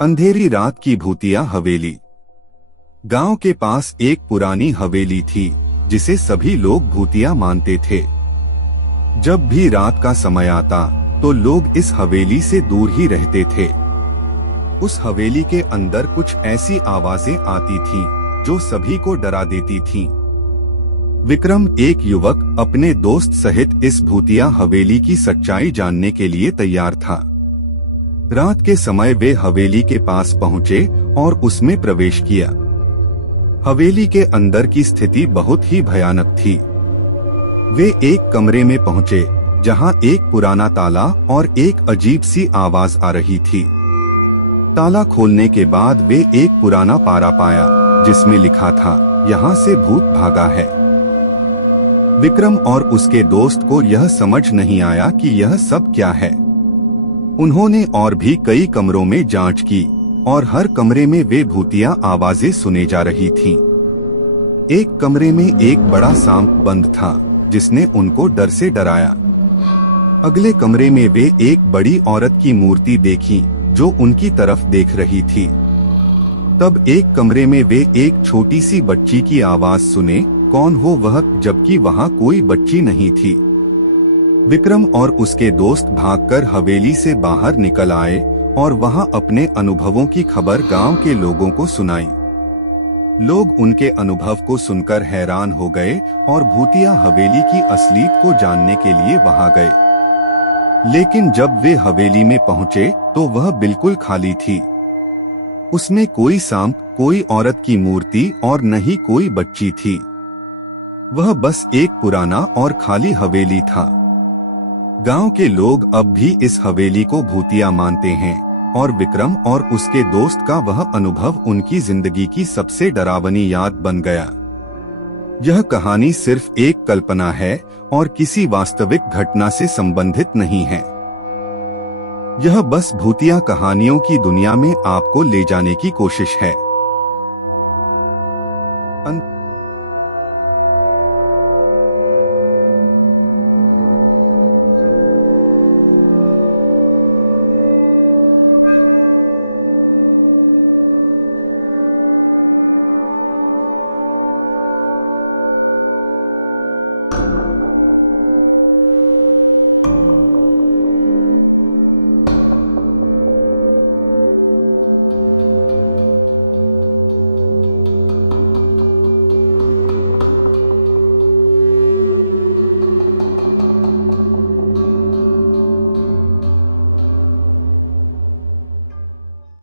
अंधेरी रात की भूतिया हवेली। गांव के पास एक पुरानी हवेली थी जिसे सभी लोग भूतिया मानते थे। जब भी रात का समय आता तो लोग इस हवेली से दूर ही रहते थे। उस हवेली के अंदर कुछ ऐसी आवाजें आती थीं जो सभी को डरा देती थीं। विक्रम, एक युवक, अपने दोस्त सहित इस भूतिया हवेली की सच्चाई जानने के लिए तैयार था। रात के समय वे हवेली के पास पहुंचे और उसमें प्रवेश किया। हवेली के अंदर की स्थिति बहुत ही भयानक थी। वे एक कमरे में पहुंचे जहां एक पुराना ताला और एक अजीब सी आवाज आ रही थी। ताला खोलने के बाद वे एक पुराना पारा पाया जिसमें लिखा था, यहाँ से भूत भागा है। विक्रम और उसके दोस्त को यह समझ नहीं आया कि यह सब क्या है। उन्होंने और भी कई कमरों में जांच की और हर कमरे में वे भूतिया आवाजें सुने जा रही थीं। एक कमरे में एक बड़ा सांप बंद था जिसने उनको डर से डराया। अगले कमरे में वे एक बड़ी औरत की मूर्ति देखी जो उनकी तरफ देख रही थी। तब एक कमरे में वे एक छोटी सी बच्ची की आवाज सुने, कौन हो वह, जबकि वहाँ कोई बच्ची नहीं थी। विक्रम और उसके दोस्त भागकर हवेली से बाहर निकल आए और वहां अपने अनुभवों की खबर गांव के लोगों को सुनाई। लोग उनके अनुभव को सुनकर हैरान हो गए और भूतिया हवेली की असलियत को जानने के लिए वहां गए। लेकिन जब वे हवेली में पहुंचे तो वह बिल्कुल खाली थी। उसमें कोई सांप, कोई औरत की मूर्ति और न ही कोई बच्ची थी। वह बस एक पुराना और खाली हवेली था। गांव के लोग अब भी इस हवेली को भूतिया मानते हैं और विक्रम और उसके दोस्त का वह अनुभव उनकी जिंदगी की सबसे डरावनी याद बन गया। यह कहानी सिर्फ एक कल्पना है और किसी वास्तविक घटना से संबंधित नहीं है। यह बस भूतिया कहानियों की दुनिया में आपको ले जाने की कोशिश है।